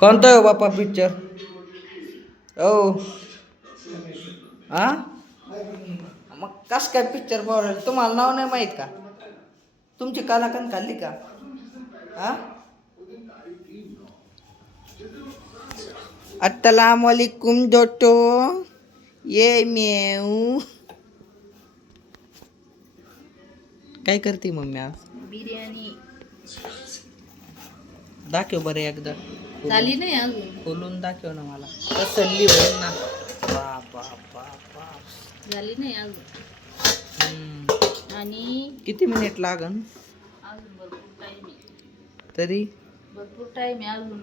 कोणता आहे बाप्पा पिक्चर? ओ हा, मग कस काय पिक्चर पाहू? तुम्हाला नाव नाही माहीत का? तुमची कालाकन खाल्ली का? हा, अस्सलाम वालेकुम दोस्तो, ये मेऊ. काय करते मम्मी आज? बिर्याणी दाखव बरं एकदा. झाली नाही अजून. खोलून दाखव ना मला, तसल्ली होईल ना. बाप बाप बाप बाप. झाली नाही अजून. आणि किती मिनिट लागन अजून भरपूर टाइम आहे. तरी? भरपूर टाइम आहे अजून.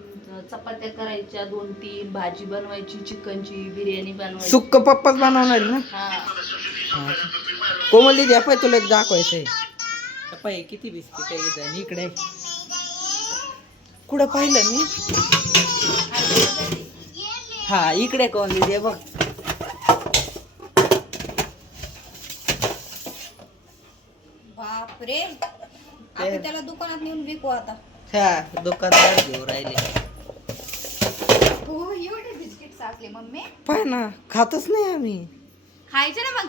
चपात्या करायच्या 2-3, भाजी बनवायची, चिकनची बिर्याणी बनवायची. सुक्क पप्पाच बनवणार ना? हा, कोमल दीदी आपण तुला एक दाखवायचंय. पप्पा किती बिस्किट आहे इथं आणि इकडे कुठं पाहिलं मी? हा इकडे कोण दीदी बघ. बापरे, आपण त्याला दुकानात नेऊन विकू आता. हा दुकानदार घेऊ राहिले. हो, एवढे बिस्किट साठले मम्मी. पाय ना, खातच नाही आम्ही. खायचे ना मग.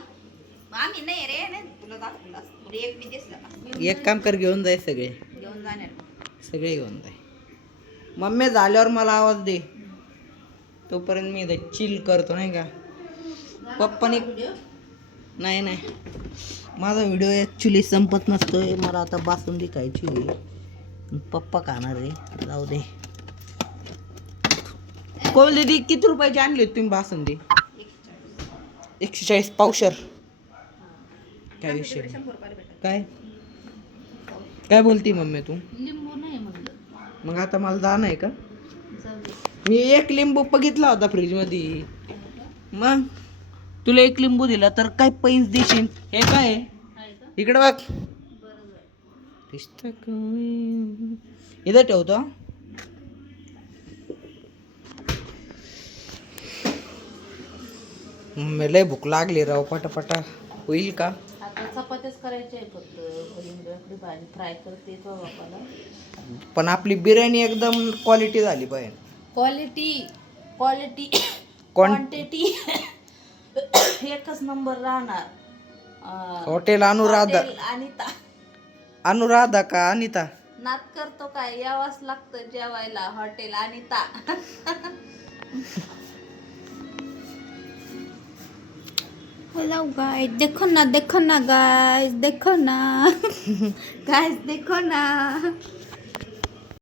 आम्ही नाही रे, नाही तुला दाखवलं असतं. एक मी दिसलं का? एक काम कर, घेऊन जाय सगळे. घेऊन जाणार. सगळे घेऊन जाय. मम्मी झाल्यावर मला आवाज दे, तोपर्यंत मी इथं चिल करतो नाही का. पप्पानी नाही नाही, माझा व्हिडिओ ॲक्च्युली संपत नसतोय. मला आता बासुंदी खायची आहे. पप्पा खाणार आहे, जाऊ दे. कोण दीदी किती रुपयाची आणली होती तुम्ही बासुंदी? 140 पावशर. काय विषय? काय काय बोलती मम्मी तू? लिंबू नाही म्हणलं. मग आता मला जाणं आहे का? जाऊ दे. मी एक लिंबू बघितला होता फ्रीज मध्ये. मग तुला एक लिंबू दिला तर काय पैस देशील? हे काय आहे का? इकडे बघ. बरं इथं ठेवतो. मला लय भूक लागली राव, पटापटा होईल का? आता चपात्याच करायच्या आहे फक्त. आपली भाजी फ्राय करते तो बापाला. पण आपली बिर्याणी एकदम क्वालिटी झाली पाहिजे. क्वालिटी क्वांटिटी एकच नंबर राहणार. हॉटेल अनुराधा. हॉटेल अनिता. अनुराधा का अनिता? नात करतो काय, यावंच लागतं जेवायला. हॉटेल अनिता. हेलो गाइस, देखो ना गाइस, देखो ना गाइस, देखो ना.